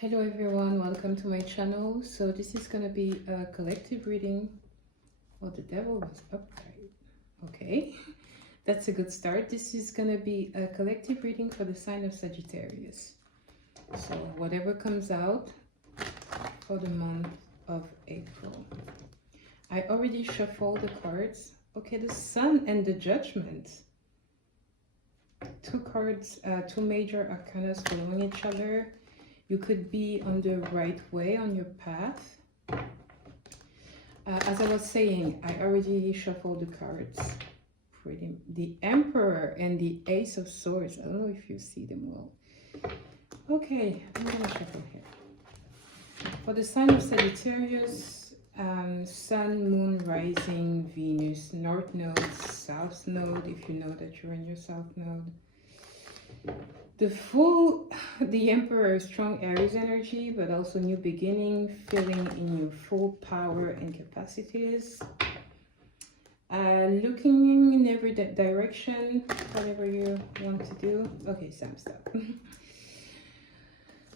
Hello everyone, welcome to my channel. So this is gonna be a collective reading. Oh, the devil was upright. Okay, that's a good start. This is gonna be a collective reading for the sign of Sagittarius. So whatever comes out for the month of April. I already shuffled the cards. Okay, the Sun and the Judgment. Two cards, two major arcana following each other. You could be on the right way on your path. As I was saying, I already shuffled the cards. The Emperor and the Ace of Swords. I don't know if you see them well. Okay, I'm gonna shuffle here. For the sign of Sagittarius, Sun, Moon, Rising, Venus, North Node, South Node, if you know that you're in your South Node. The Emperor, strong Aries energy, but also new beginning, feeling in your full power and capacities. Looking in every direction, whatever you want to do. Okay, Sam, stop.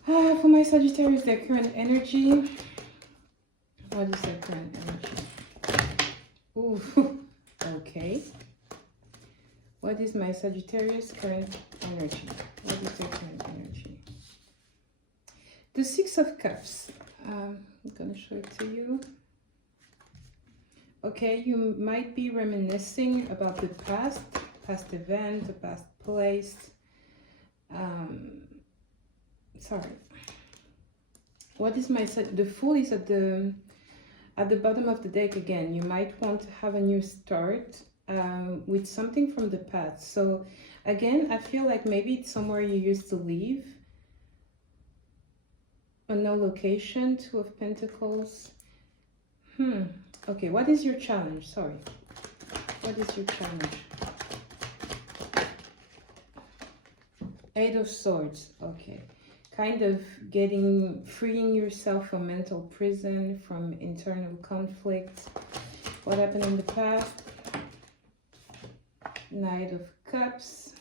For my Sagittarius, their current energy. What is their current energy? Ooh, okay. What is my Sagittarius current energy? What is their current energy? The Six of Cups. I'm going to show it to you. Okay, you might be reminiscing about the past event, the past place. Sorry. What is my... The Fool is at the bottom of the deck again. You might want to have a new start. With something from the past. So again, I feel like maybe it's somewhere you used to live. A no location, Two of Pentacles. Okay, what is your challenge? Sorry. What is your challenge? Eight of Swords. Okay. Kind of freeing yourself from mental prison, from internal conflict. What happened in the past? Knight of Cups.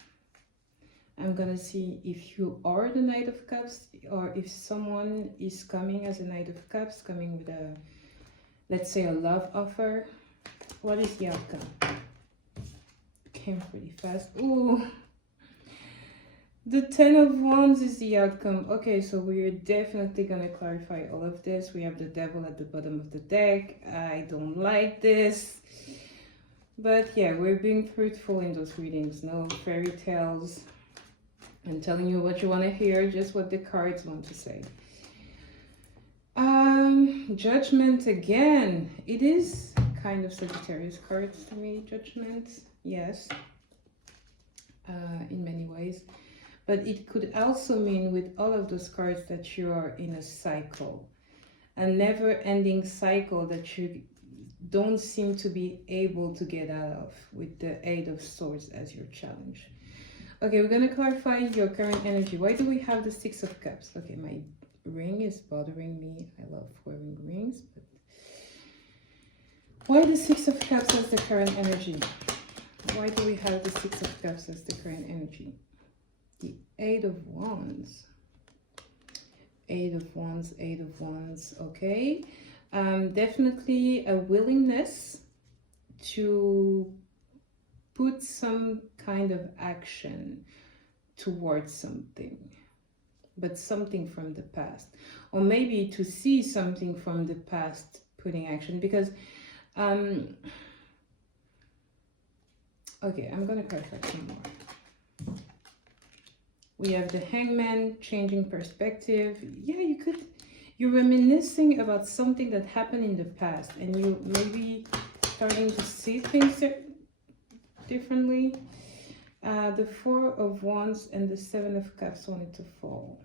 I'm gonna see if you are the Knight of Cups or if someone is coming as a Knight of Cups, coming with a, let's say, a love offer. What is the outcome? Came pretty fast. Ooh, the Ten of Wands is the outcome. Okay, so we're definitely gonna clarify all of this. We have the Devil at the bottom of the deck. I don't like this. But yeah, we're being fruitful in those readings. No fairy tales. I'm telling you what you want to hear, just what the cards want to say. Judgment again. It is kind of Sagittarius cards to me, Judgment. Yes. In many ways. But it could also mean with all of those cards that you are in a cycle. A never-ending cycle that you don't seem to be able to get out of, with the Eight of Swords as your challenge. Okay, we're going to clarify your current energy. Why do we have the Six of Cups? Okay, my ring is bothering me. I love wearing rings, but why the Six of Cups as the current energy? Why do we have the Six of Cups as the current energy? The Eight of Wands. Eight of Wands, Eight of Wands. Okay. Definitely a willingness to put some kind of action towards something, but something from the past, or maybe to see something from the past putting action, because okay, I'm gonna clarify some more. We have the Hangman, changing perspective. Yeah, you're reminiscing about something that happened in the past, and you maybe starting to see things differently. The Four of Wands and the Seven of Cups wanted to fall.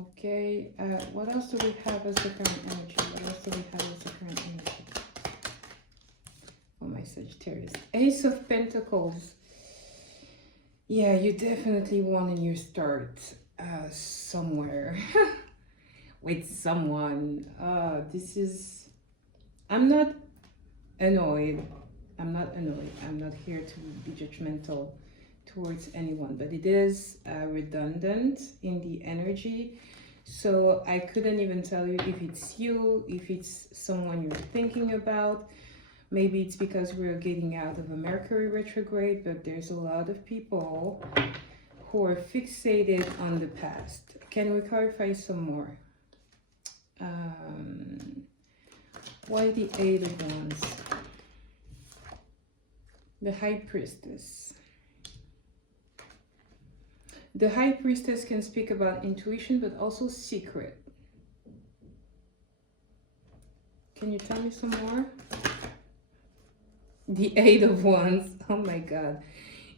Okay, what else do we have as the current energy? What else do we have as the current energy for my Sagittarius? Ace of Pentacles. Yeah, you definitely want a new start somewhere with someone. I'm not annoyed. I'm not here to be judgmental towards anyone, but it is redundant in the energy. So I couldn't even tell you if it's you, if it's someone you're thinking about. Maybe it's because we're getting out of a Mercury retrograde, but there's a lot of people who are fixated on the past. Can we clarify some more? Why the Eight of Wands? The High Priestess. The High Priestess can speak about intuition, but also secret. Can you tell me some more? The Eight of Wands. Oh my God.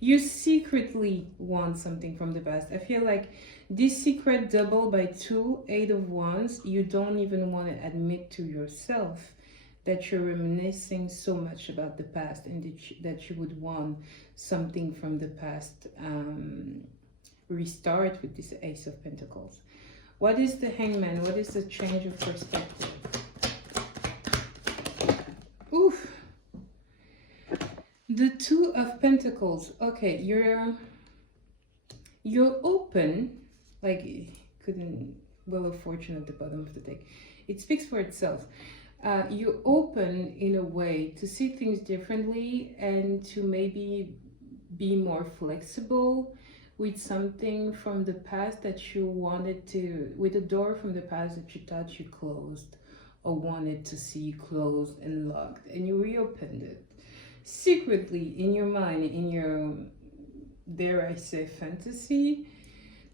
You secretly want something from the past. I feel like this secret doubled by 2 Eight of Wands. You don't even want to admit to yourself that you're reminiscing so much about the past and that you would want something from the past. Restart with this Ace of Pentacles. What is the Hangman? What is the change of perspective? Oof. The Two of Pentacles. Okay, you're open, like couldn't Wheel of Fortune at the bottom of the deck. It speaks for itself. You're open in a way to see things differently and to maybe be more flexible with something from the past that you wanted to, with a door from the past that you thought you closed or wanted to see closed and locked, and you reopened it. Secretly in your mind, in your, dare I say, fantasy,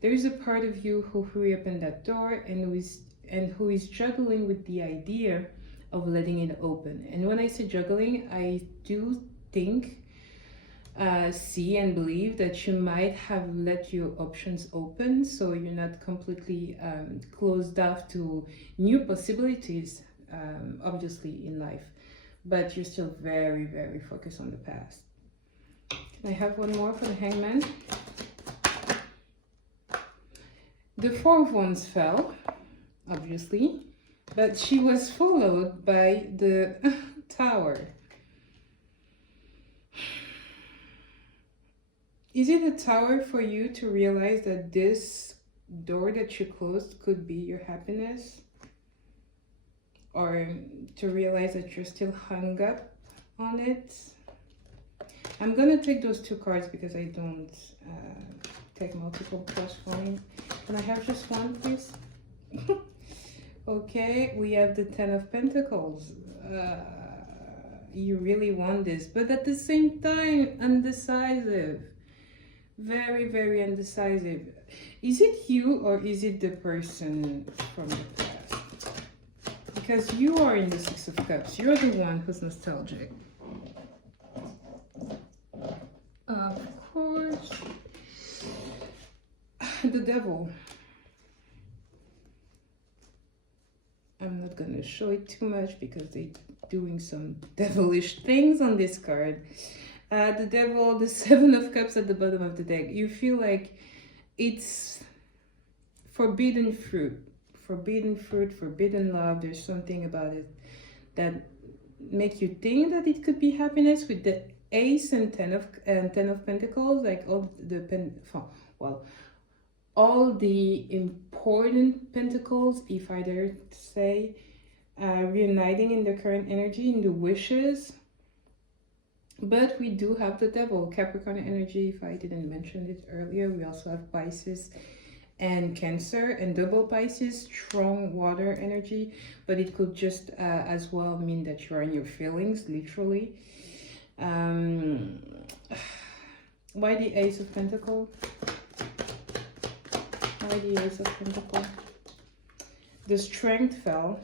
there is a part of you who reopened that door and who is juggling with the idea of letting it open. And when I say juggling, I do think, see and believe that you might have let your options open, so you're not completely closed off to new possibilities, obviously in life, but you're still very, very focused on the past. Can I have one more for the Hangman? The Four of Wands fell, obviously, but she was followed by the Tower. Is it a Tower for you to realize that this door that you closed could be your happiness? Or to realize that you're still hung up on it? I'm gonna take those 2 cards because I don't take multiple cross-flowing. Can I have just one, please? Okay, we have the Ten of Pentacles. You really want this, but at the same time, undecisive. Very, very undecisive. Is it you or is it the person from the past? Because you are in the Six of Cups. You're the one who's nostalgic. Of course. The Devil. I'm not going to show it too much because they're doing some devilish things on this card. The Devil, the Seven of Cups at the bottom of the deck. You feel like it's forbidden fruit. Forbidden fruit, forbidden love. There's something about it that make you think that it could be happiness with the Ace and Ten of Pentacles, like all the important pentacles, if I dare to say, reuniting in the current energy, in the wishes. But we do have the Devil, Capricorn energy, if I didn't mention it earlier. We also have Pisces and Cancer, and double Pisces, strong water energy, but it could just as well mean that you are in your feelings, literally. Why the Ace of Pentacles? Why the Ace of Pentacles? The Strength fell,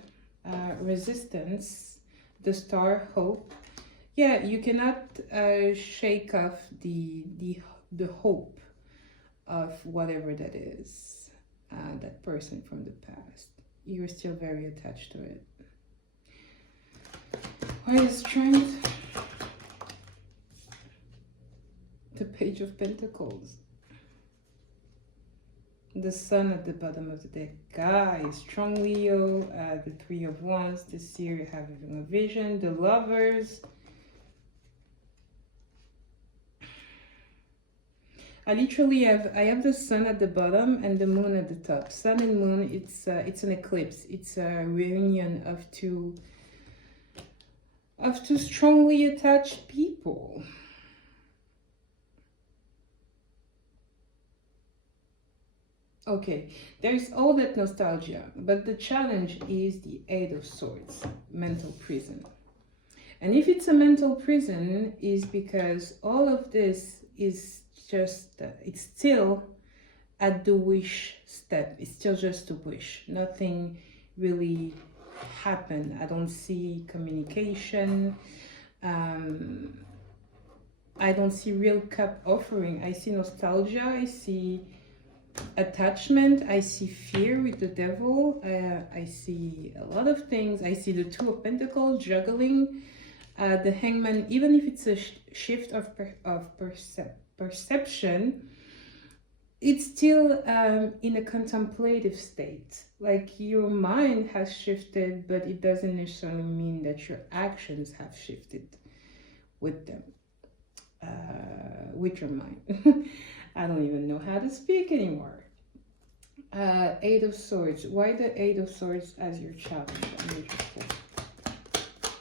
Resistance, the Star, Hope. Yeah, you cannot shake off the hope of whatever that is, that person from the past. You're still very attached to it. Why the Strength? The Page of Pentacles. The Sun at the bottom of the deck. Guys, strong Leo, the Three of Wands, the Seer having a vision, the Lovers. I literally have the sun at the bottom and the moon at the top. Sun and moon, it's an eclipse. It's a reunion of two strongly attached people. Okay, there's all that nostalgia, but the challenge is the Eight of Swords, mental prison. And if it's a mental prison, is because all of this is just, it's still at the wish step. It's still just a wish. Nothing really happened. I don't see communication. I don't see real cup offering. I see nostalgia. I see attachment. I see fear with the devil. I see a lot of things. I see the Two of Pentacles juggling. The Hangman, even if it's a shift of perception, it's still in a contemplative state. Like your mind has shifted, but it doesn't necessarily mean that your actions have shifted with them, with your mind. I don't even know how to speak anymore. Eight of Swords. Why the Eight of Swords as your challenge?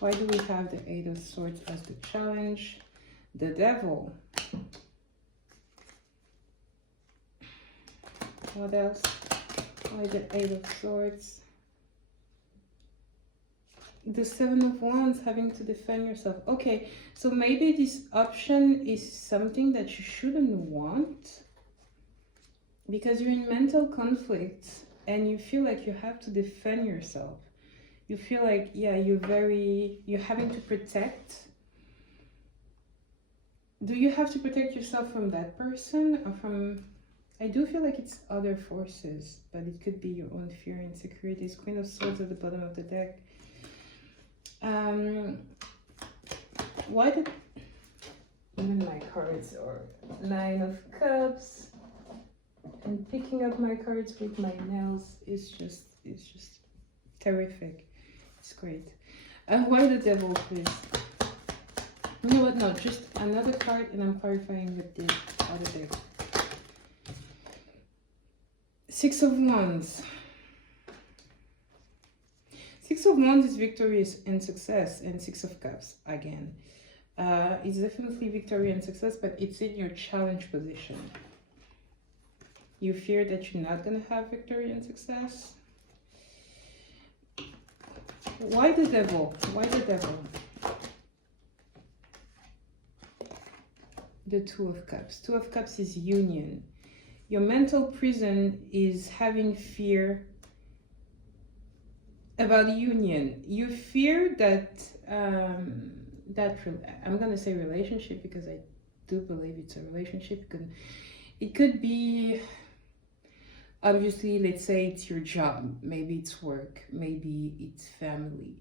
Why do we have the Eight of Swords as the challenge? The Devil. What else? Why the Eight of Swords? The Seven of Wands, having to defend yourself. Okay, so maybe this option is something that you shouldn't want because you're in mental conflict and you feel like you have to defend yourself. You feel like, yeah, you're having to protect. Do you have to protect yourself from that person or from... I do feel like it's other forces, but it could be your own fear and insecurities. Queen of Swords at the bottom of the deck. Why did... Even my cards or Nine of Cups. And picking up my cards with my nails is just terrific. It's great. Why the Devil, please? You know what? No, just another card, and I'm clarifying with the other deck. Six of Wands. Six of Wands is victory and success, and Six of Cups again. It's definitely victory and success, but it's in your challenge position. You fear that you're not going to have victory and success. Why the Devil? Why the Devil? The Two of Cups. Two of Cups is union. Your mental prison is having fear about union. You fear that, I'm going to say relationship because I do believe it's a relationship. It could be... Obviously, let's say it's your job, maybe it's work, maybe it's family.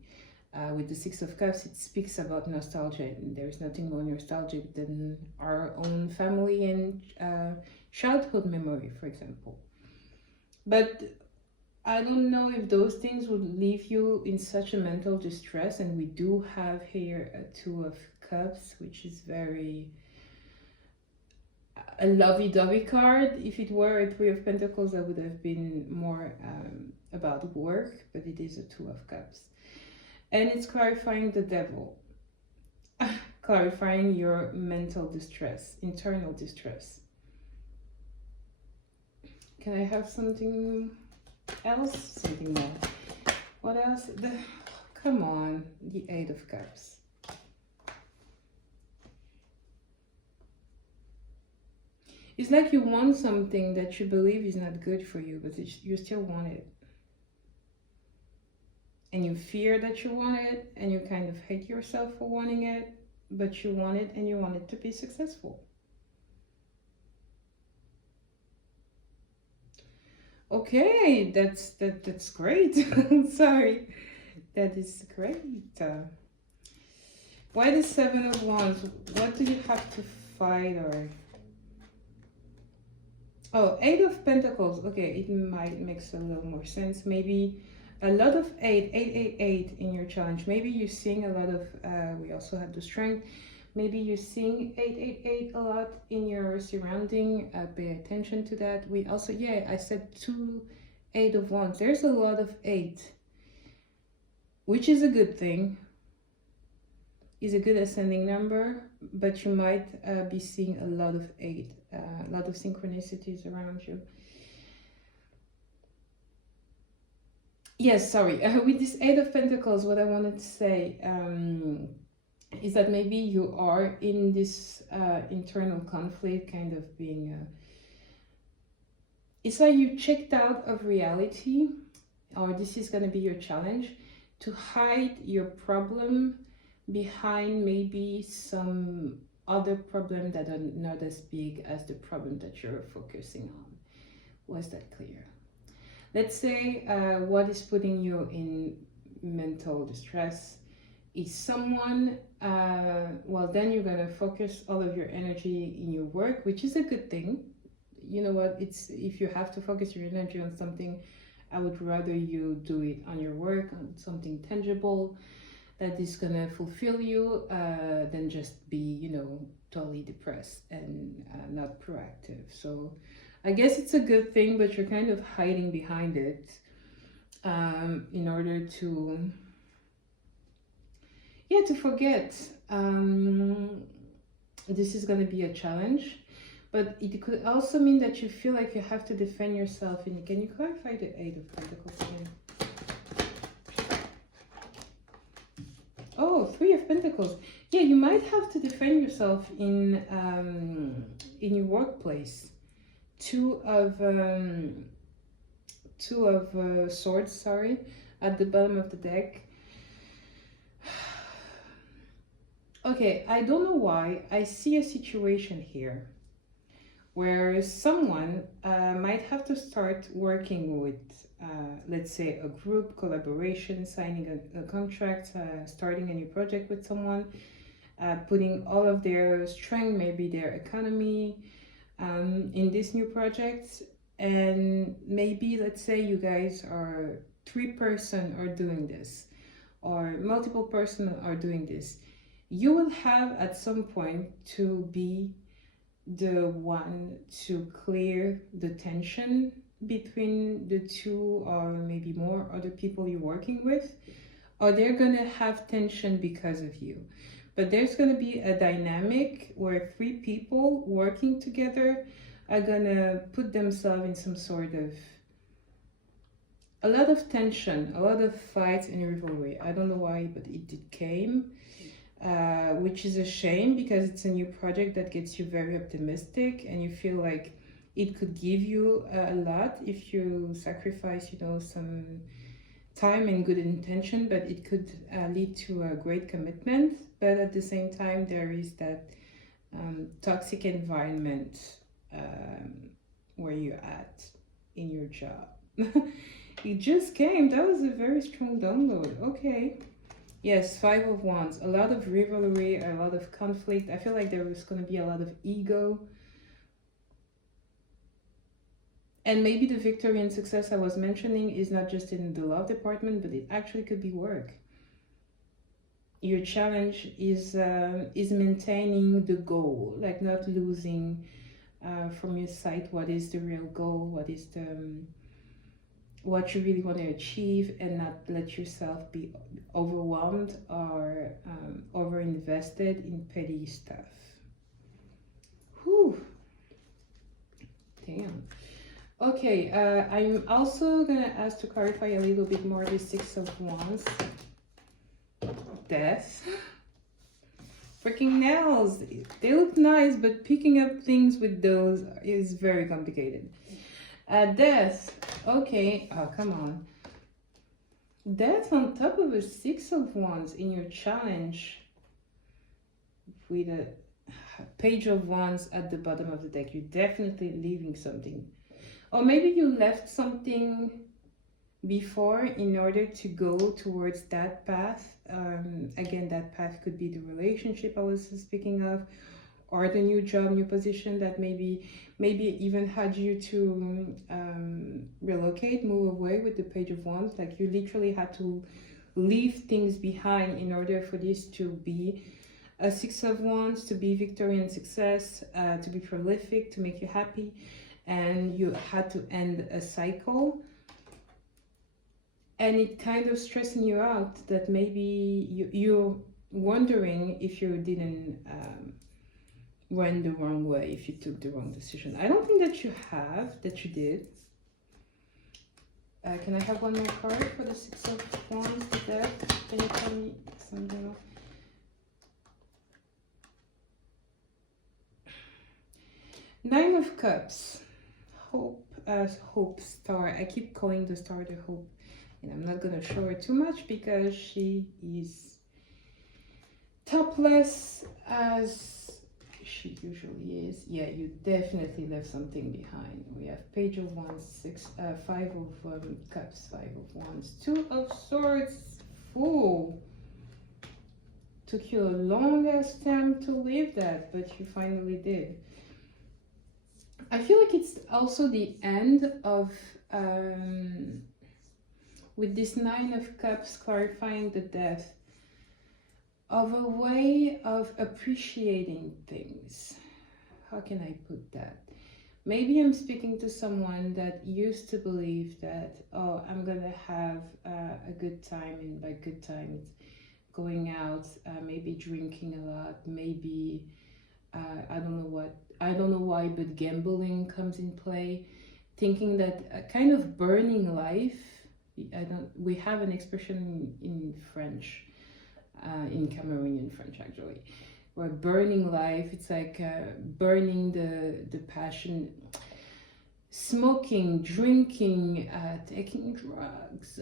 With the Six of Cups, it speaks about nostalgia. And there's nothing more nostalgic than our own family and childhood memory, for example. But I don't know if those things would leave you in such a mental distress. And we do have here a Two of Cups, which is very... a lovey-dovey card. If it were a Three of Pentacles, that would have been more about work, but it is a Two of Cups. And it's clarifying the Devil. Clarifying your mental distress, internal distress. Can I have something else? Something more. What else? Come on, the Eight of Cups. It's like you want something that you believe is not good for you, but you still want it. And you fear that you want it, and you kind of hate yourself for wanting it, but you want it and you want it to be successful. Okay, that's great. Sorry. That is great. Why the Seven of Wands? What do you have to fight or... Oh, Eight of Pentacles. Okay, it might make a little more sense. Maybe a lot of 8 in your challenge. Maybe you're seeing a lot of, we also have the Strength. Maybe you're seeing 888 a lot in your surrounding. Pay attention to that. We also, yeah, I said 2 8 of Wands. There's a lot of 8, which is a good thing. Is a good ascending number, but you might be seeing a lot of 8, a lot of synchronicities around you. Yes, sorry. With this 8 of Pentacles, what I wanted to say is that maybe you are in this internal conflict, kind of being... it's like you checked out of reality, or this is going to be your challenge, to hide your problem behind maybe some other problem that are not as big as the problem that you're focusing on. Was that clear? Let's say what is putting you in mental distress is someone, well, then you're going to focus all of your energy in your work, which is a good thing. You know what, it's, if you have to focus your energy on something, I would rather you do it on your work, on something tangible that is gonna fulfill you, than just be, you know, totally depressed and not proactive. So I guess it's a good thing, but you're kind of hiding behind it in order to, yeah, to forget. This is gonna be a challenge, but it could also mean that you feel like you have to defend yourself. And can you clarify the 8 of Pentacles again? Oh, 3 of Pentacles. Yeah, you might have to defend yourself in your workplace. 2 of Swords, sorry, at the bottom of the deck. Okay, I don't know why. I see a situation here where someone might have to start working with, let's say, a group collaboration, signing a contract, starting a new project with someone, putting all of their strength, maybe their economy, in this new project. And maybe, let's say, you guys are 3 person are doing this, or multiple person are doing this. You will have at some point to be the one to clear the tension between the 2 or maybe more other people you're working with, or they're gonna have tension because of you. But there's gonna be a dynamic where 3 people working together are gonna put themselves in some sort of, a lot of tension, a lot of fights and rivalry. I don't know why, but it came. Which is a shame, because it's a new project that gets you very optimistic and you feel like it could give you a lot if you sacrifice, you know, some time and good intention, but it could lead to a great commitment. But at the same time, there is that toxic environment where you're at in your job. It just came. That was a very strong download. Okay. Yes, 5 of Wands. A lot of rivalry, a lot of conflict. I feel like there is going to be a lot of ego. And maybe the victory and success I was mentioning is not just in the love department, but it actually could be work. Your challenge is maintaining the goal, like not losing from your sight what is the real goal, what is the... what you really want to achieve, and not let yourself be overwhelmed or over-invested in petty stuff. Whew. Damn. Okay, I'm also going to ask to clarify a little bit more the 6 of Wands. Death. Freaking nails. They look nice, but picking up things with those is very complicated. Death. Okay, oh, come on. Death on top of a 6 of Wands in your challenge with a Page of Wands at the bottom of the deck. You're definitely leaving something. Or maybe you left something before in order to go towards that path. Again, that path could be the relationship I was speaking of, or the new job, new position that maybe even had you to relocate, move away with the Page of Wands. Like you literally had to leave things behind in order for this to be A Six of Wands to be victory and success, to be prolific, to make you happy, and you had to end a cycle. And it kind of stressing you out that maybe you're wondering if you didn't went the wrong way, if you took the wrong decision. I don't think that you have, that you did. Can I have one more card for the Six of Wands, the Death? Can you tell me something else? Nine of Cups. Hope, hope, star. I keep calling the star the hope. And I'm not going to show her too much because she is topless as she usually is. Yeah, you definitely left something behind. We have Page of Wands, Five of Cups, Five of Wands, Two of Swords, Fool. Took you a long ass time to leave that, but you finally did. I feel like it's also the end of, with this Nine of Cups clarifying the death, of a way of appreciating things. How can I put that? Maybe I'm speaking to someone that used to believe that, oh, I'm gonna have a good time, and by good time it's going out, maybe drinking a lot, maybe I don't know what, I don't know why, but gambling comes in play, thinking that a kind of burning life. We have an expression in French, in Cameroonian French actually, where burning life, it's like burning the passion, smoking, drinking, taking drugs,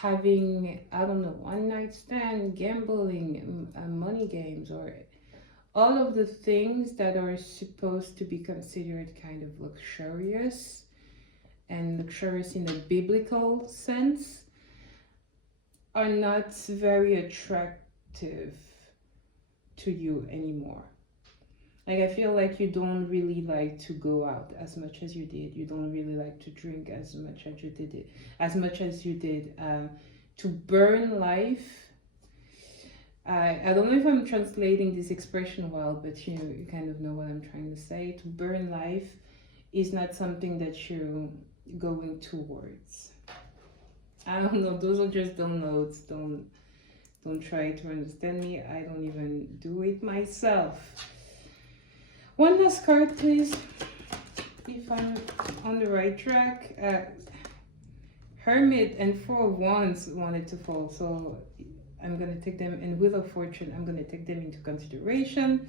having, I don't know, one night stand, gambling, money games, or all of the things that are supposed to be considered kind of luxurious, and luxurious in a biblical sense, are not very attractive to you anymore. Like, I feel like you don't really like to go out as much as you did. You don't really like to drink as much as you did. To burn life. I don't know if I'm translating this expression well, but you kind of know what I'm trying to say. To burn life is not something that you're going towards. I don't know, those are just the notes. Don't try to understand me. I don't even do it myself. One last card, please, if I'm on the right track. Hermit and Four of Wands wanted to fall, so I'm going to take them, and Wheel of Fortune, I'm going to take them into consideration.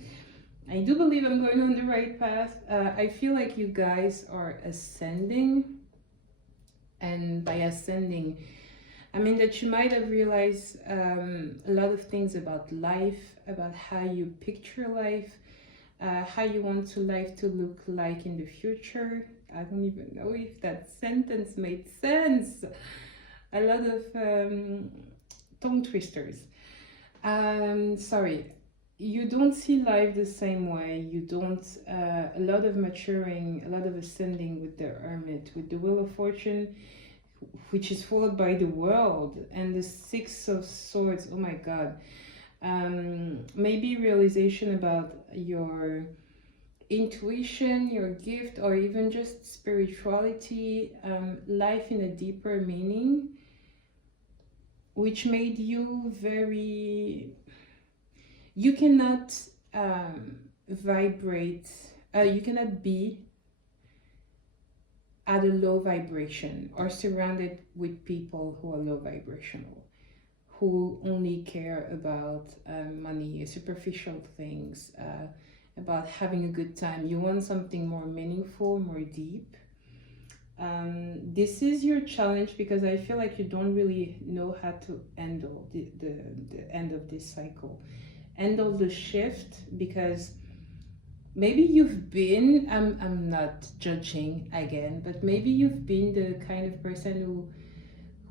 I do believe I'm going on the right path. I feel like you guys are ascending, and by ascending, I mean that you might have realized a lot of things about life, about how you picture life, how you want life to look like in the future. I don't even know if that sentence made sense. A lot of tongue twisters. Sorry. You don't see life the same way. You don't, a lot of maturing, a lot of ascending with the Hermit, with the Wheel of Fortune, which is followed by the World, and the Six of Swords. Oh my God. Maybe realization about your intuition, your gift, or even just spirituality, life in a deeper meaning, which made you very, you cannot vibrate, you cannot be at a low vibration or surrounded with people who are low vibrational, who only care about money, superficial things, about having a good time. You want something more meaningful, more deep. This is your challenge, because I feel like you don't really know how to handle the end of this cycle, handle the shift, because maybe you've been, I'm not judging again, but maybe you've been the kind of person who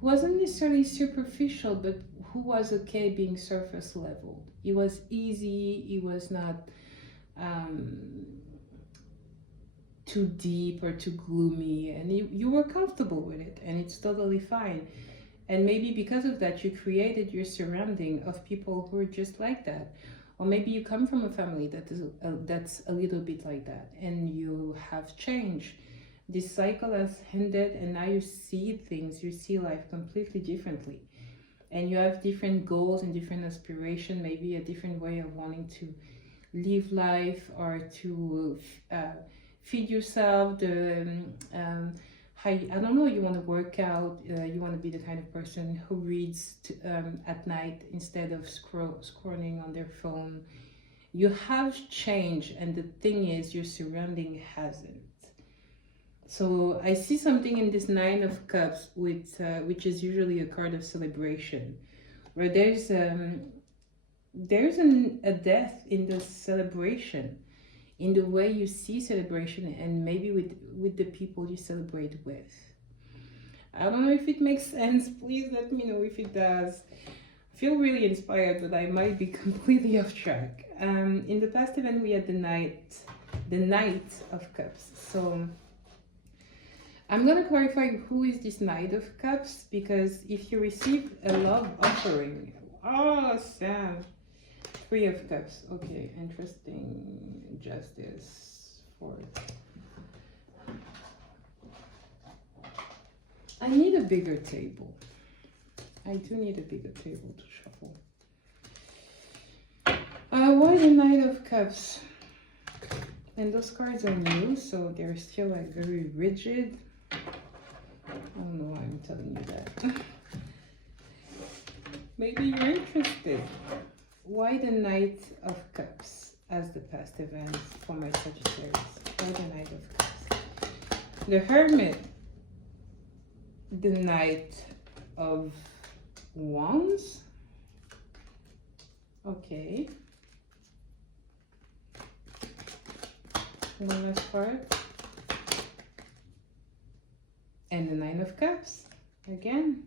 wasn't necessarily superficial, but who was okay being surface level. It was easy, it was not too deep or too gloomy, and you were comfortable with it, and it's totally fine. And maybe because of that, you created your surrounding of people who are just like that. Or maybe you come from a family that's a little bit like that, and you have changed. This cycle has ended, and now you see things, you see life completely differently. And you have different goals and different aspirations, maybe a different way of wanting to live life, or to feed yourself, how I don't know, you want to work out, you want to be the kind of person who reads at night instead of scrolling on their phone. You have changed, and the thing is, your surrounding hasn't. So I see something in this Nine of Cups, with which is usually a card of celebration, where there's a death in the celebration, in the way you see celebration, and maybe with the people you celebrate with. I don't know if it makes sense. Please let me know if it does. I feel really inspired, but I might be completely off track. In the past event, we had the Knight of Cups. So I'm going to clarify who is this Knight of Cups, because if you receive a love offering, oh, Sam, Three of Cups, okay, interesting. Justice, Fourth. I need a bigger table. I do need a bigger table to shuffle. Why the Knight of Cups? And those cards are new, so they're still like very rigid. I don't know why I'm telling you that. Maybe you're interested. Why the Knight of Cups as the past events for my Sagittarius? Why the Knight of Cups? The Hermit. The Knight of Wands. Okay. One last card. And the Nine of Cups. Again.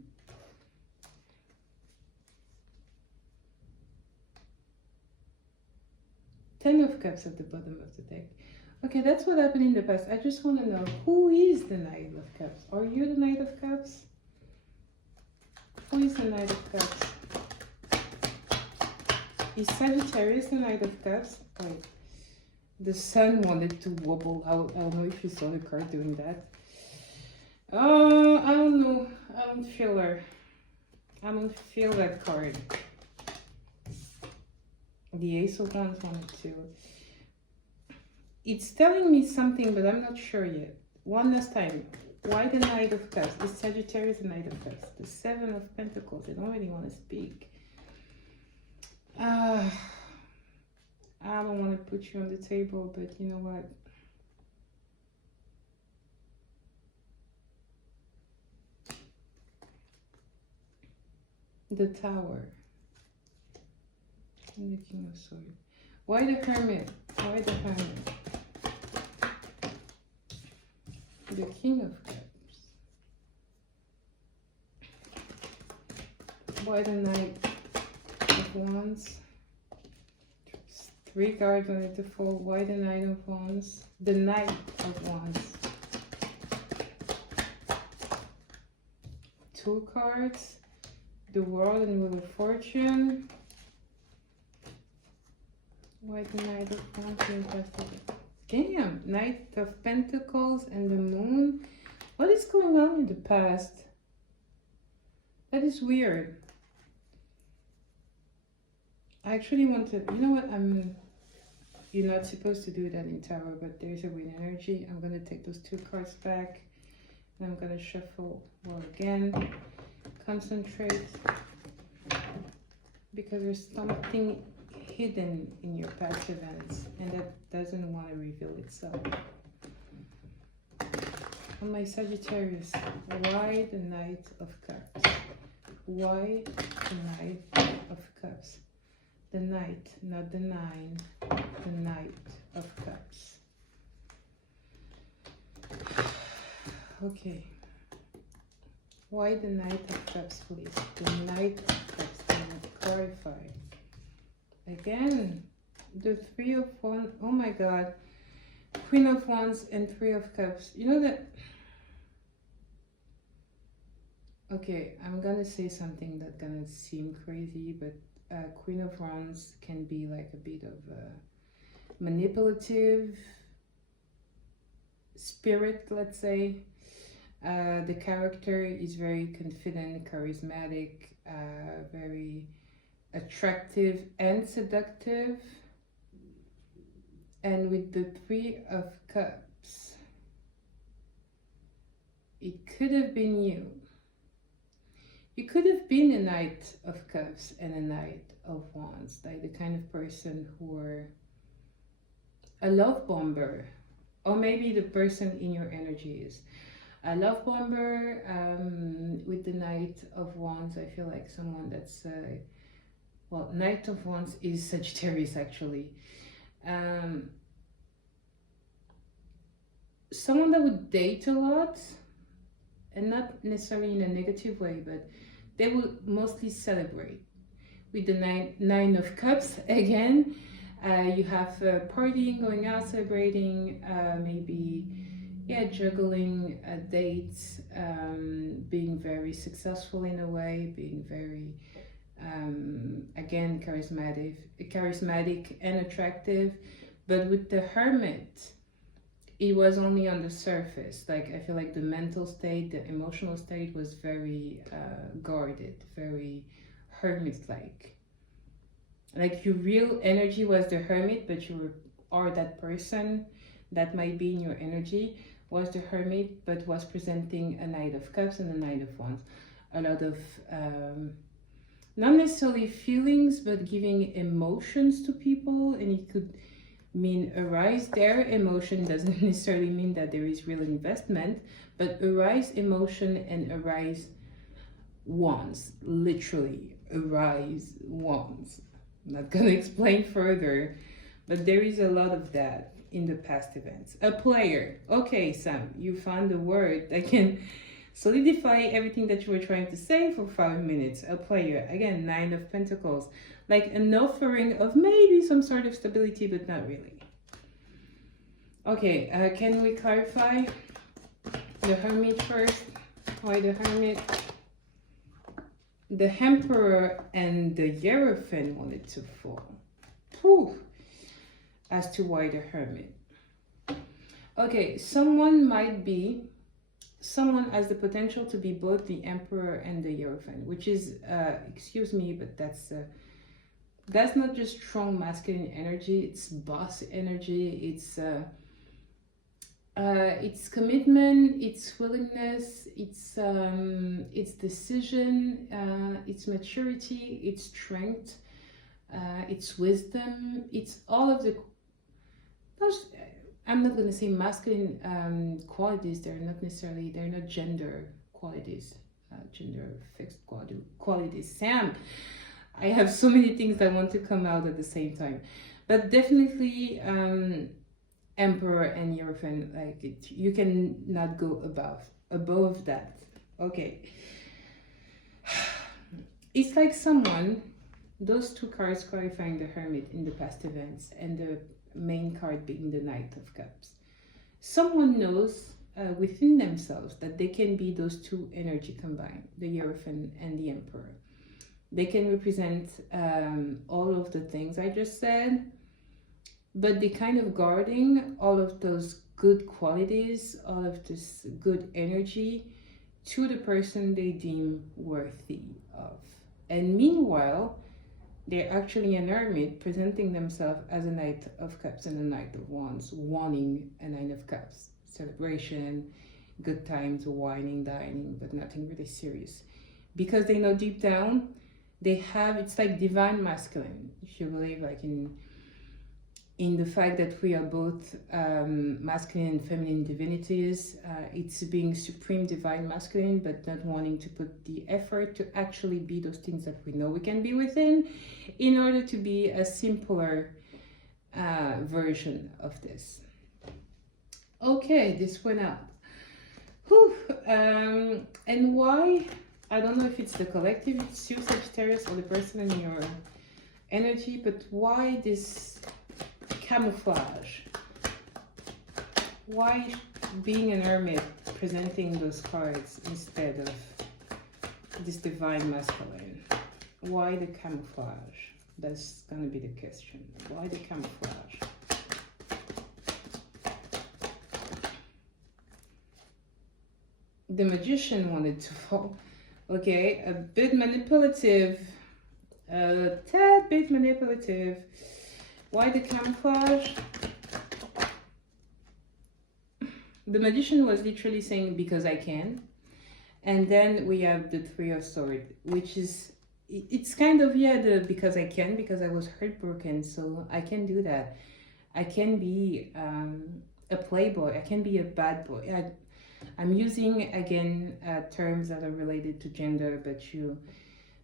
Ten of Cups at the bottom of the deck. Okay, that's what happened in the past. I just want to know, who is the Knight of Cups? Are you the Knight of Cups? Who is the Knight of Cups? Is Sagittarius the Knight of Cups? Wait, the Sun wanted to wobble out. I don't know if you saw the card doing that. Oh, I don't know. I don't feel her. I don't feel that card. The Ace of Wands wanted to. It's telling me something, but I'm not sure yet. One last time. Why the Knight of Cups? Is Sagittarius the Knight of Cups? The Seven of Pentacles. I don't really want to speak. I don't want to put you on the table, but you know what? The Tower. And the King of Swords. Why the Hermit? Why the Hermit? The King of Cups. Why the Knight of Wands? Three cards wanted to fall. Why the Knight of Wands? The Knight of Wands. Two cards. The World and Wheel of Fortune. Why the Knight of Wands? Damn, Knight of Pentacles and the Moon. What is going on in the past? That is weird. I actually want to, you know what, you're not supposed to do that in Tower, but there's a wind energy. I'm going to take those two cards back, and I'm going to shuffle more again. Concentrate, because there's something hidden in your past events, and that doesn't want to reveal itself. On my Sagittarius, why the Knight of Cups? Why the Knight of Cups? The Knight, not the Nine, the Knight of Cups. Okay. Why the Knight of Cups, please? The Knight of Cups, I will clarify. Again, the Three of Wands, oh my God. Queen of Wands and Three of Cups. You know that Okay, I'm gonna say something that's gonna seem crazy, but Queen of Wands can be like a bit of a manipulative spirit, let's say. The character is very confident, charismatic, very attractive and seductive. And with the Three of Cups, it could have been you. You could have been a Knight of Cups and a Knight of Wands, like the kind of person who are a love bomber, or maybe the person in your energy is a love bomber. With the Knight of Wands, I feel like someone that's well, Knight of Wands is Sagittarius actually. Someone that would date a lot, and not necessarily in a negative way, but they will mostly celebrate. With the nine of Cups again, you have partying, going out, celebrating, maybe, yeah, juggling dates, being very successful in a way, being very, again, charismatic and attractive. But with the Hermit, it was only on the surface. Like, I feel like the mental state, the emotional state was very guarded, very hermit-like. Like, your real energy was the Hermit, but you are that person that might be in your energy was the Hermit, but was presenting a Knight of Cups and a Knight of Wands. A lot of, not necessarily feelings, but giving emotions to people, and it could mean arise their emotion doesn't necessarily mean that there is real investment, but arise emotion and arise wands, literally arise wands. I'm not gonna explain further, but there is a lot of that in the past events. A player. Okay, Sam, you found a word that can solidify everything that you were trying to say for 5 minutes. A player. Again, Nine of Pentacles. Like an offering of maybe some sort of stability, but not really. Okay, can we clarify the Hermit first? Why the Hermit? The Emperor and the Hierophant wanted to fall. Whew. As to why the Hermit. Okay, someone has the potential to be both the Emperor and the Hierophant, which is, excuse me, but that's not just strong masculine energy, it's boss energy, it's commitment, it's willingness, it's decision, it's maturity, it's strength, it's wisdom, it's all of those, I'm not going to say masculine qualities, they're not gender qualities, gender fixed qualities. Sam, I have so many things that want to come out at the same time, but definitely Emperor and Hierophant, like you can not go above that. Okay, it's like someone, those two cards clarifying the Hermit in the past events and the main card being the Knight of Cups. Someone knows within themselves that they can be those two energy combined, the Hierophant and the Emperor. They can represent all of the things I just said, but they kind of guarding all of those good qualities, all of this good energy to the person they deem worthy of. And meanwhile, they're actually an Hermit presenting themselves as a Knight of Cups and a Knight of Wands, wanting a Nine of Cups. Celebration, good times, whining, dining, but nothing really serious. Because they know deep down, it's like divine masculine, if you believe like in the fact that we are both masculine and feminine divinities. It's being supreme divine masculine, but not wanting to put the effort to actually be those things that we know we can be within in order to be a simpler version of this. Okay, this went out. Whew. And why? I don't know if it's the collective, it's you, Sagittarius, or the person in your energy, but why this camouflage? Why being an Hermit presenting those cards instead of this divine masculine. Why the camouflage? That's gonna be the question. Why the camouflage? The magician wanted to fall. Okay, a bit manipulative. A tad bit manipulative. Why the camouflage? The magician was literally saying, because I can. And then we have the Three of Swords, which is, it's kind of, yeah, the because I can, because I was heartbroken, so I can do that. I can be a playboy. I can be a bad boy. I'm using, again, terms that are related to gender, but you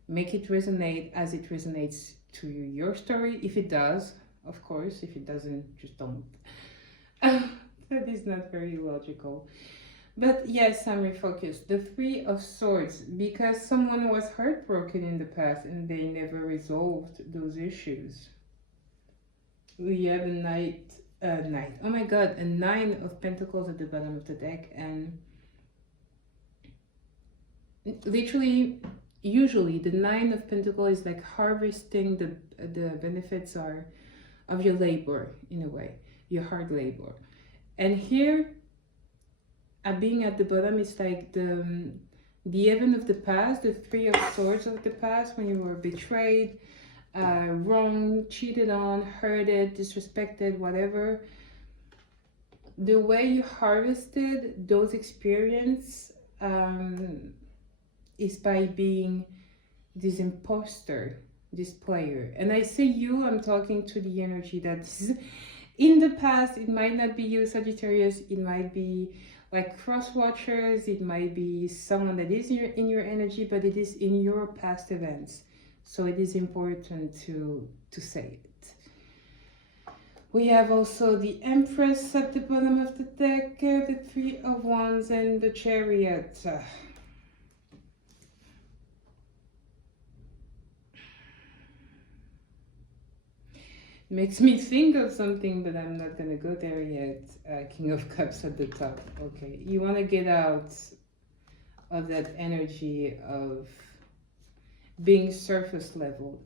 make it resonate as it resonates to your story. If it does, of course. If it doesn't, just don't. That is not very logical. But yes, I'm refocused. The Three of Swords, because someone was heartbroken in the past and they never resolved those issues. We have a knight. Oh my god, a Nine of Pentacles at the bottom of the deck, and literally, usually the Nine of Pentacles is like harvesting the benefits are of your labor, in a way, your hard labor. And here, being at the bottom, is like the event of the past, the Three of Swords of the past, when you were betrayed, wrong, cheated on, hurted, disrespected, whatever. The way you harvested those experiences is by being this imposter, this player. And I say you, I'm talking to the energy that's in the past. It might not be you, Sagittarius. It might be like cross watchers. It might be someone that is in your energy, but it is in your past events. So it is important to say it. We have also the Empress at the bottom of the deck, the Three of Wands, and the Chariot. Makes me think of something, but I'm not gonna go there yet. King of Cups at the top. Okay, you want to get out of that energy of being surface level.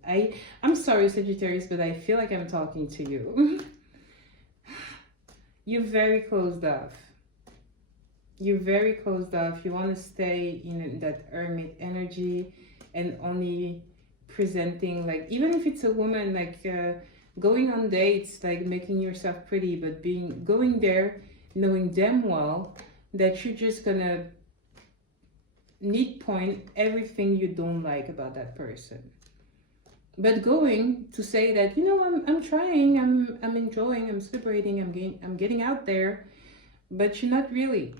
I'm sorry, Sagittarius, but I feel like I'm talking to you. You're very closed off. You're very closed off. You want to stay in that hermit energy and only presenting, like, even if it's a woman, like going on dates, like making yourself pretty, but going there knowing damn well that you're just gonna need point everything you don't like about that person. But going to say that, you know, I'm trying, I'm enjoying, I'm celebrating, I'm getting out there, but you're not really.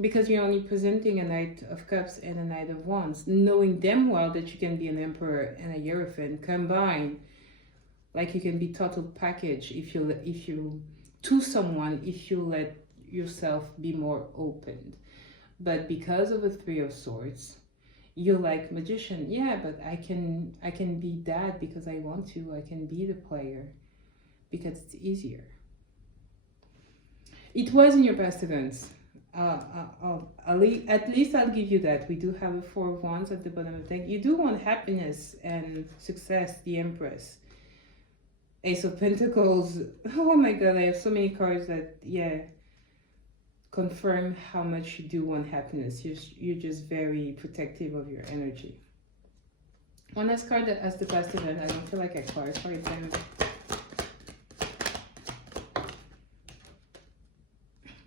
Because you're only presenting a Knight of Cups and a Knight of Wands, knowing damn well that you can be an Emperor and a Hierophant combined. Like you can be total package if you to someone, if you let yourself be more open. But because of the Three of Swords, you're like magician. Yeah, but I can be that because I want to. I can be the player because it's easier. It was in your past events. At least I'll give you that. We do have a Four of Wands at the bottom of the deck. You do want happiness and success, the Empress. Ace of Pentacles. Oh my god, I have so many cards that, yeah, confirm how much you do want happiness. You're just very protective of your energy. One last card that has the past event. I don't feel like I clarified them.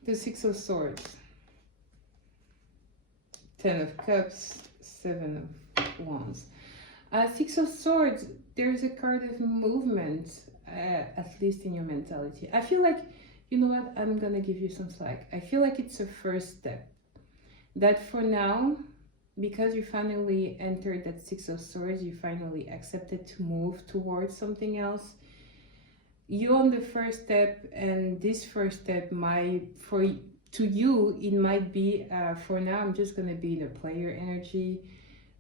The Six of Swords. Ten of Cups. Seven of Wands. Six of Swords, there's a card of movement, at least in your mentality. I feel like, you know what, I'm gonna give you some slack. I feel like it's a first step. That for now, because you finally entered that Six of Swords, you finally accepted to move towards something else. You're on the first step, and this first step to you, it might be, for now, I'm just gonna be in a player energy.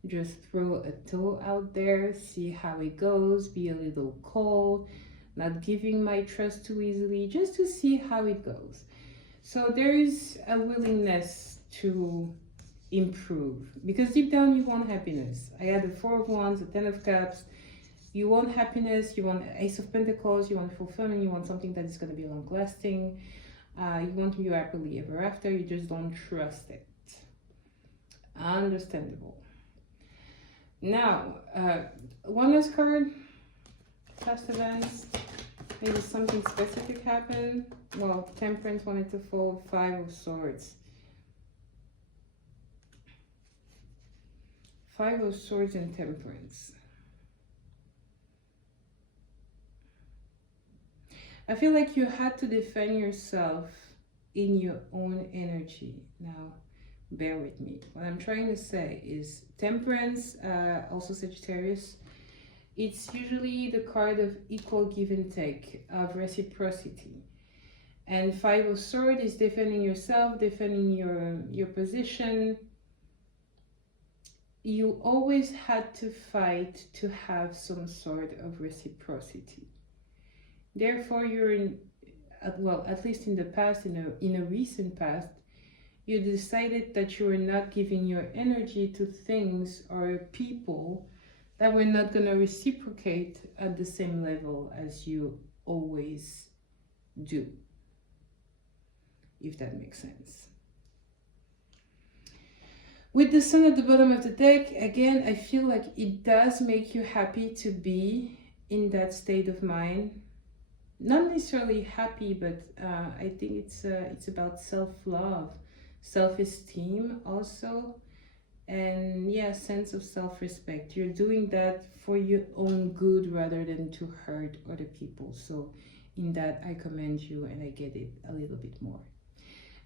Just throw a toe out there, see how it goes, be a little cold, not giving my trust too easily, just to see how it goes. So there is a willingness to improve, because deep down you want happiness. I had the Four of Wands, the Ten of Cups. You want happiness, you want Ace of Pentacles, you want fulfillment, you want something that is going to be long lasting. You want to be happily ever after, you just don't trust it. Understandable. Now, one last card. Past events. Maybe something specific happened. Well, Temperance wanted to fall. Five of Swords. Five of Swords and Temperance. I feel like you had to defend yourself in your own energy. Now, bear with me. What I'm trying to say is Temperance, also Sagittarius, it's usually the card of equal give and take, of reciprocity. And Five of Swords is defending yourself, defending your position. You always had to fight to have some sort of reciprocity. Therefore, you're in, well, at least in the past, in a recent past, you decided that you were not giving your energy to things or people that were not going to reciprocate at the same level as you always do, if that makes sense. With the Sun at the bottom of the deck, again, I feel like it does make you happy to be in that state of mind. Not necessarily happy, but I think it's about self-love, self-esteem also, and yeah, sense of self-respect. You're doing that for your own good rather than to hurt other people. So in that, I commend you and I get it a little bit more.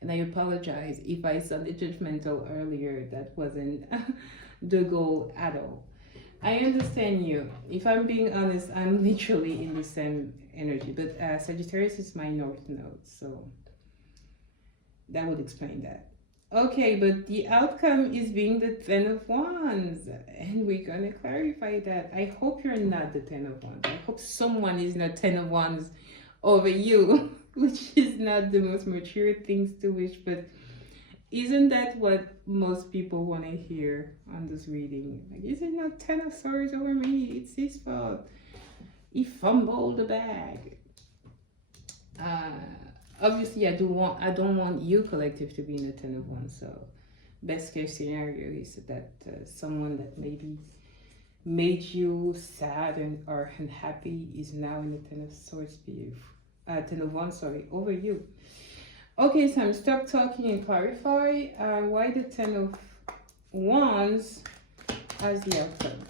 And I apologize if I sounded judgmental earlier. That wasn't the goal at all. I understand you. If I'm being honest, I'm literally in the same energy, but Sagittarius is my North Node, so that would explain that. Okay, but the outcome is being the Ten of Wands, and we're gonna clarify that. I hope you're not the Ten of Wands. I hope someone is not Ten of Wands over you, which is not the most mature things to wish, but isn't that what most people want to hear on this reading? Like, is it not Ten of Swords over me? It's his fault. He fumbled the bag. Obviously, I don't want you, collective, to be in the Ten of Wands. So, best case scenario is that someone that maybe made you sad or unhappy is now in the Ten of Swords, Ten of Wands, sorry, over you. Okay, so I'm stop talking and clarify why the Ten of Wands as the outcome.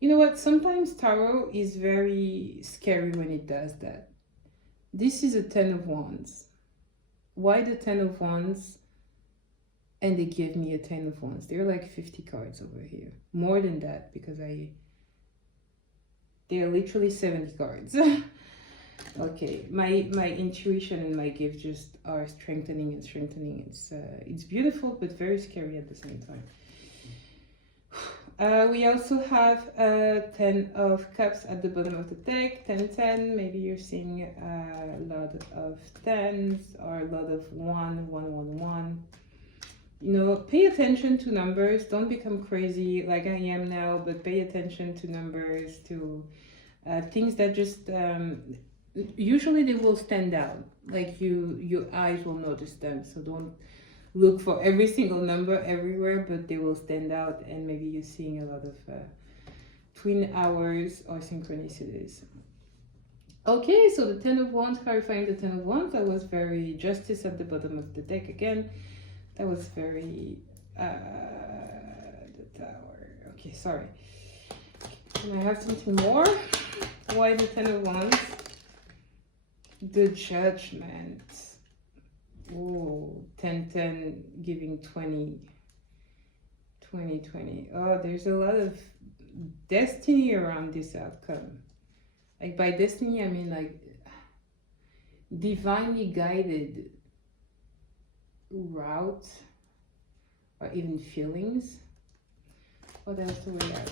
You know what? Sometimes tarot is very scary when it does that. This is a Ten of Wands. Why the Ten of Wands? And they give me a Ten of Wands. There are like 50 cards over here. More than that, because there are literally 70 cards. Okay, my intuition and my gift just are strengthening and strengthening. It's beautiful, but very scary at the same time. We also have a 10 of Cups at the bottom of the deck, 10-10. Maybe you're seeing a lot of 10s or a lot of 1-1-1-1. You know, pay attention to numbers. Don't become crazy like I am now, but pay attention to numbers, to things that just... usually they will stand out, like your eyes will notice them, so don't look for every single number everywhere, but they will stand out, and maybe you're seeing a lot of twin hours or synchronicities. Okay, so the Ten of Wands, clarifying the Ten of Wands, that was very Justice at the bottom of the deck again. That was very the Tower. Okay, sorry. Can I have something more? Why the Ten of Wands? The Judgment. Oh, 10-10 giving 20. Oh, there's a lot of destiny around this outcome. Like, by destiny, I mean like divinely guided route or even feelings. What else do we have?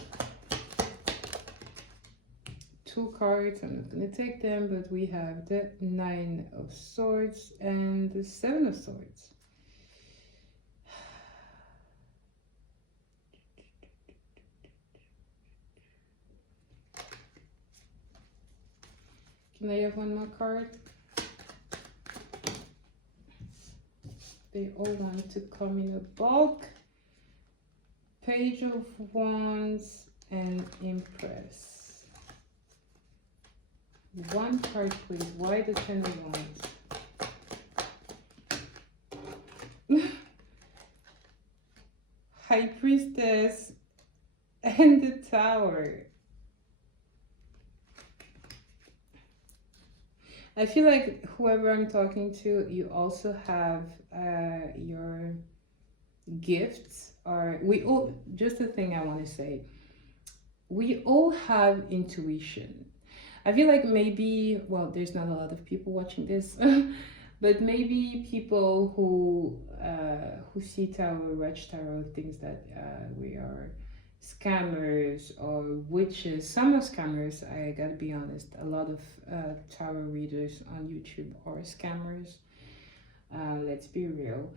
Two cards, I'm not going to take them, but we have the Nine of Swords and the Seven of Swords. Can I have one more card? They all want to come in a bulk. Page of Wands and Empress. One card, please. Why the Ten of Wands? High Priestess and the Tower. I feel like whoever I'm talking to, you also have your gifts. Or we all, just the thing I want to say, we all have intuition. I feel like maybe, well, there's not a lot of people watching this, but maybe people who see tarot, watch tarot, thinks that we are scammers or witches. Some are scammers, I gotta be honest. A lot of tarot readers on YouTube are scammers. Let's be real.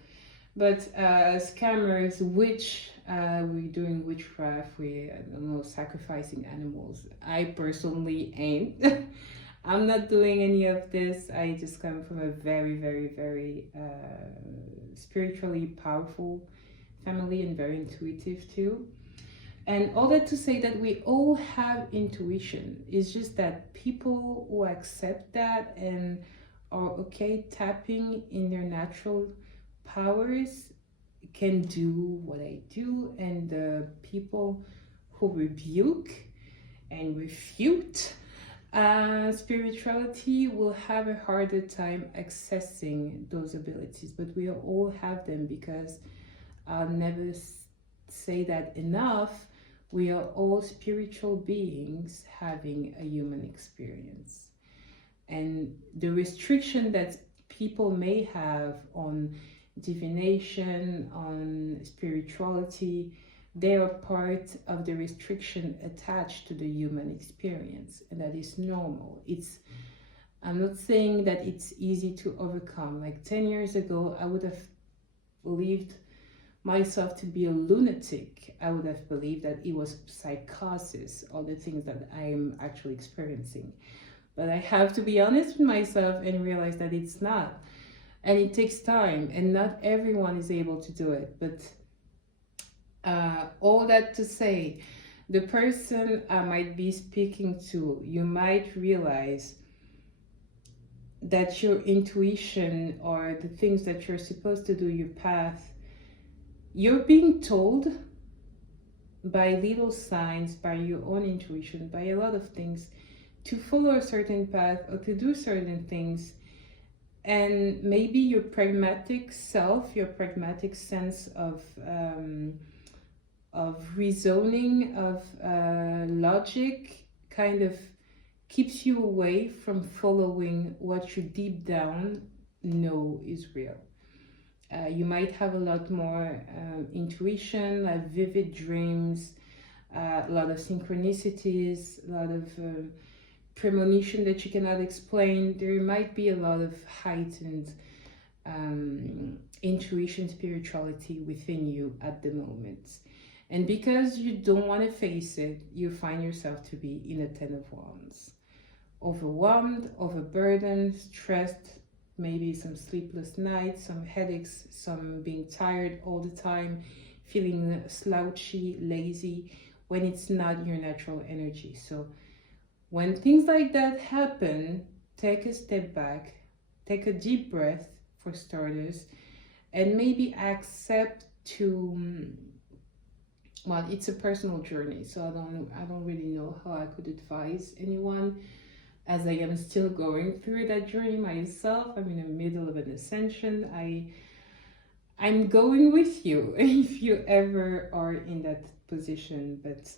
But scammers, we're doing witchcraft, we, I don't know, sacrificing animals. I personally ain't. I'm not doing any of this. I just come from a very, very, very spiritually powerful family and very intuitive too. And all that to say that we all have intuition. It's just that people who accept that and are okay tapping in their natural powers can do what I do, and the people who rebuke and refute spirituality will have a harder time accessing those abilities. But we all have them, because I'll never say that enough. We are all spiritual beings having a human experience, and the restriction that people may have on divination, on spirituality, they are part of the restriction attached to the human experience, and that is normal. I'm not saying that it's easy to overcome. Like 10 years ago, I would have believed myself to be a lunatic. I would have believed that it was psychosis, all the things that I'm actually experiencing. But I have to be honest with myself and realize that it's not. And it takes time, and not everyone is able to do it. But all that to say, the person I might be speaking to, you might realize that your intuition or the things that you're supposed to do, your path, you're being told by little signs, by your own intuition, by a lot of things, to follow a certain path or to do certain things. And maybe your pragmatic self, your pragmatic sense of reasoning, of logic, kind of keeps you away from following what you deep down know is real. You might have a lot more intuition, like vivid dreams, a lot of synchronicities, a lot of premonition that you cannot explain. There might be a lot of heightened intuition, spirituality within you at the moment. And because you don't want to face it, you find yourself to be in a Ten of Wands. Overwhelmed, overburdened, stressed, maybe some sleepless nights, some headaches, some being tired all the time, feeling slouchy, lazy, when it's not your natural energy. So when things like that happen, take a step back, take a deep breath for starters, and maybe accept to, well, it's a personal journey, so I don't really know how I could advise anyone, as I am still going through that journey myself. I'm in the middle of an ascension. I'm going with you if you ever are in that position. But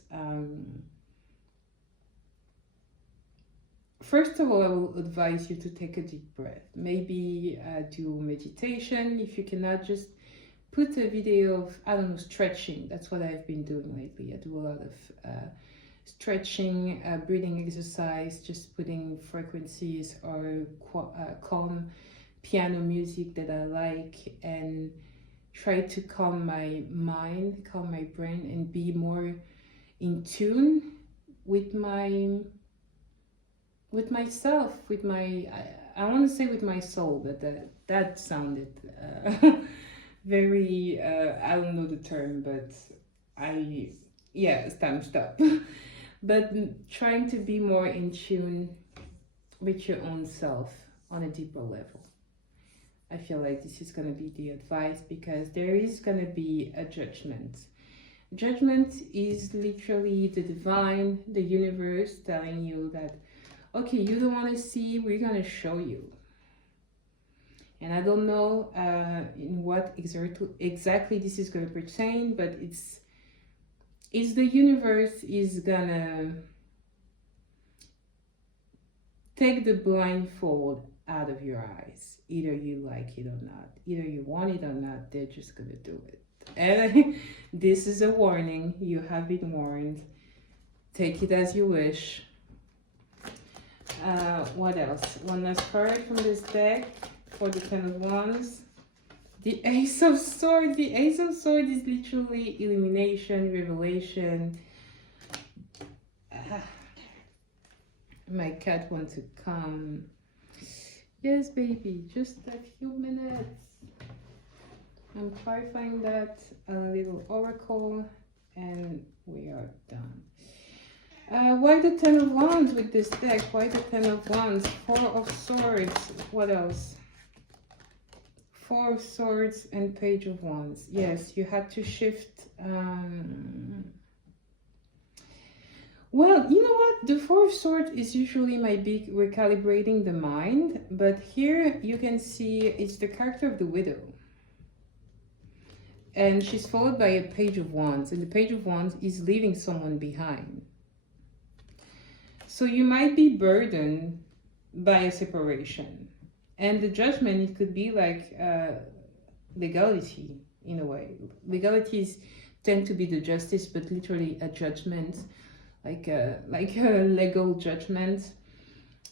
first of all, I will advise you to take a deep breath. Maybe do meditation. If you cannot, just put a video of, I don't know, stretching. That's what I've been doing lately. I do a lot of stretching, breathing exercise, just putting frequencies or calm piano music that I like, and try to calm my mind, calm my brain, and be more in tune with my with myself, with my, I want to say with my soul, but that sounded very, I don't know the term, but I, yeah, stop. But trying to be more in tune with your own self on a deeper level. I feel like this is going to be the advice because there is going to be a judgment. Judgment is literally the divine, the universe telling you that, okay, you don't want to see, we're going to show you. And I don't know in what exactly this is going to pertain, but it's the universe is going to take the blindfold out of your eyes. Either you like it or not, either you want it or not, they're just going to do it. And this is a warning. You have been warned. Take it as you wish. What else? One last card from this deck for the Ten of Wands. The Ace of Swords. The Ace of Swords is literally illumination, revelation. My cat wants to come. Yes, baby, just a few minutes. I'm clarifying that a little oracle and we are done. Why the Ten of Wands with this deck? Why the Ten of Wands? Four of Swords. What else? Four of Swords and Page of Wands. Yes, you had to shift. Well, you know what? The Four of Swords is usually my big recalibrating the mind. But here you can see it's the character of the widow. And she's followed by a Page of Wands. And the Page of Wands is leaving someone behind. So you might be burdened by a separation. And the judgment, it could be like legality in a way. Legalities tend to be the justice, but literally a judgment, like a legal judgment.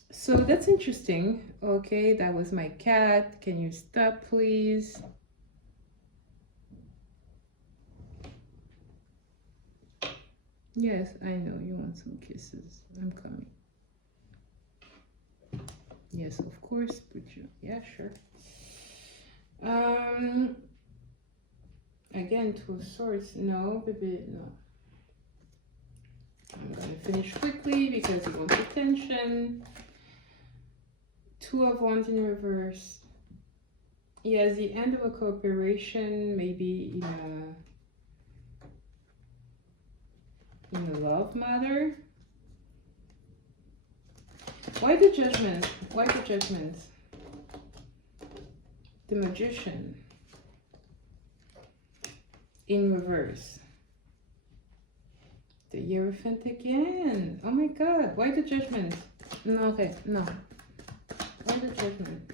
So that's interesting. Okay, that was my cat. Can you stop, please? Yes, I know you want some kisses. I'm coming. Yes, of course, but you, yeah, sure. Again, Two of Swords. No, baby, no. I'm gonna finish quickly because you want attention. Two of Wands in reverse. Yes, the end of a cooperation, maybe in a love matter. Why the Judgment? Why the Judgment? The Magician in reverse. The Hierophant again. Oh my god, why the Judgment? No, okay, no. Why the Judgment?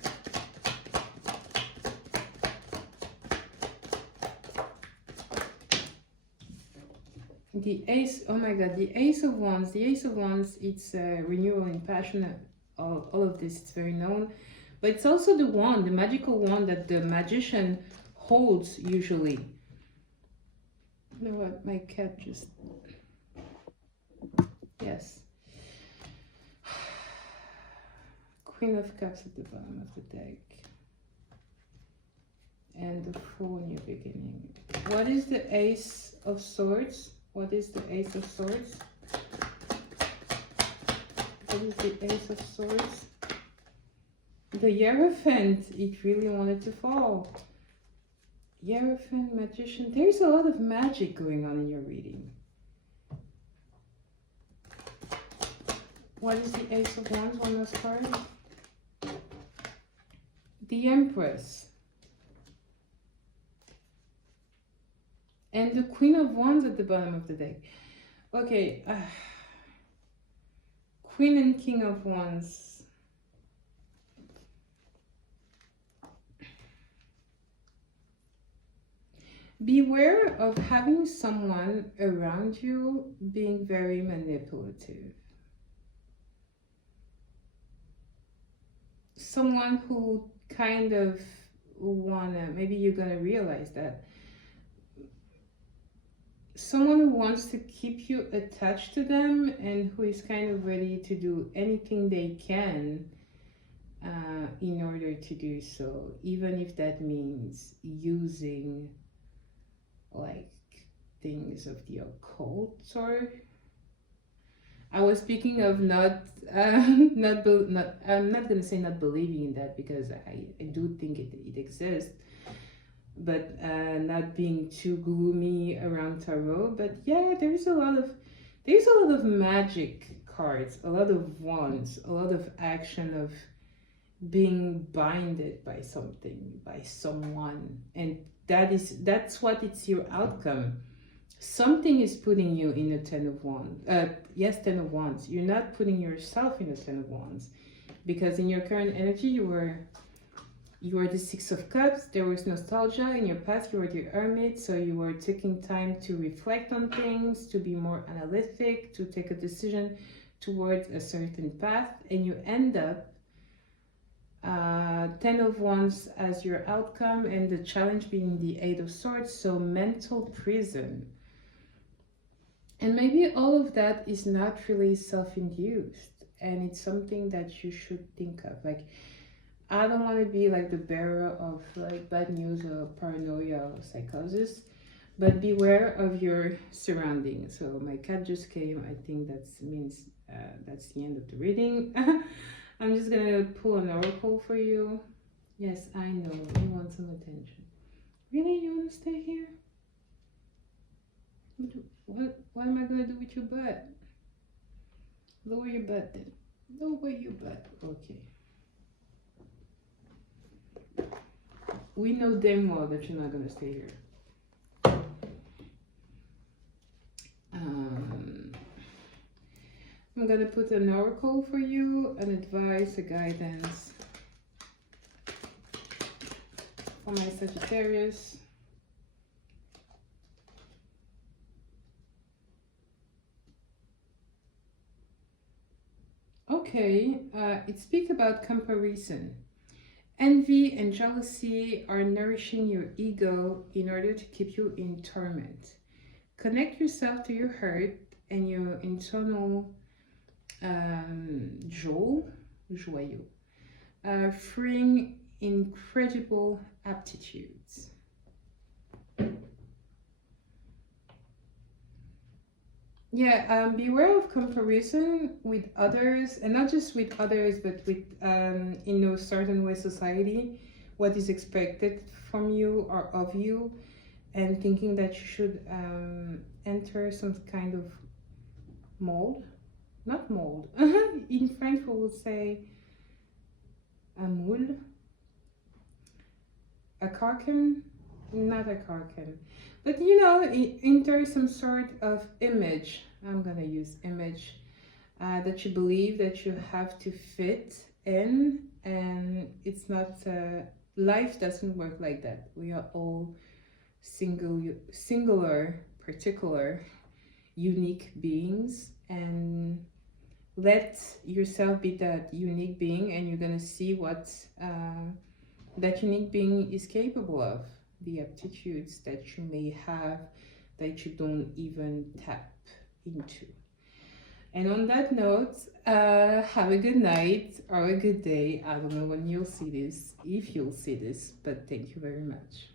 The Ace, oh my god, the Ace of Wands. The Ace of Wands, it's renewal in passion, all of this, it's very known. But it's also the wand, the magical wand that the magician holds usually. You know what, my cat just... Yes. Queen of Cups at the bottom of the deck. And the Fool, New Beginning. What is the Ace of Swords? What is the Ace of Swords? What is the Ace of Swords? The Hierophant, it really wanted to fall. Hierophant, Magician. There's a lot of magic going on in your reading. What is the Ace of Wands? One last card. The Empress. And the Queen of Wands at the bottom of the deck. Okay. Queen and King of Wands. Beware of having someone around you being very manipulative. Someone who kind of wanna, maybe you're gonna realize that someone who wants to keep you attached to them and who is kind of ready to do anything they can in order to do so, even if that means using like things of the occult. Or I was speaking of not not I'm not gonna say not believing in that, because I do think it exists, but not being too gloomy around tarot. But yeah, there's a lot of magic cards, a lot of wands, a lot of action of being binded by something, by someone, and that's what it's your outcome. Something is putting you in a 10 of wands. Yes, 10 of wands. You're not putting yourself in a 10 of wands, because in your current energy you were the 6 of cups. There was nostalgia in your past. You were the hermit, so you were taking time to reflect on things, to be more analytic, to take a decision towards a certain path, and you end up 10 of wands as your outcome, and the challenge being the 8 of swords. So mental prison. And maybe all of that is not really self-induced, and it's something that you should think of. Like, I don't want to be like the bearer of like bad news or paranoia or psychosis, but beware of your surroundings. So my cat just came. I think that means that's the end of the reading. I'm just gonna pull an oracle for you. Yes, I know you want some attention. Really, you want to stay here? What am I gonna do with your butt? Lower your butt then. Lower your butt. Okay. We know damn well that you're not gonna stay here. I'm gonna put an oracle for you, an advice, a guidance for my Sagittarius. Okay, it speaks about comparison. Envy and jealousy are nourishing your ego in order to keep you in torment. Connect yourself to your heart and your internal joyeux, freeing incredible aptitudes. Yeah, beware of comparison with others, and not just with others, but with, in a certain way, society, what is expected from you or of you, and thinking that you should enter some kind of mold. Not mold. In French, we will say a moule, a carcan, not a carcan. But you know, enter some sort of image. I'm gonna use image that you believe that you have to fit in, and it's not. Life doesn't work like that. We are all singular, particular, unique beings, and let yourself be that unique being, and you're gonna see what that unique being is capable of. The aptitudes that you may have that you don't even tap into. And on that note, have a good night or a good day. I don't know when you'll see this, if you'll see this, but thank you very much.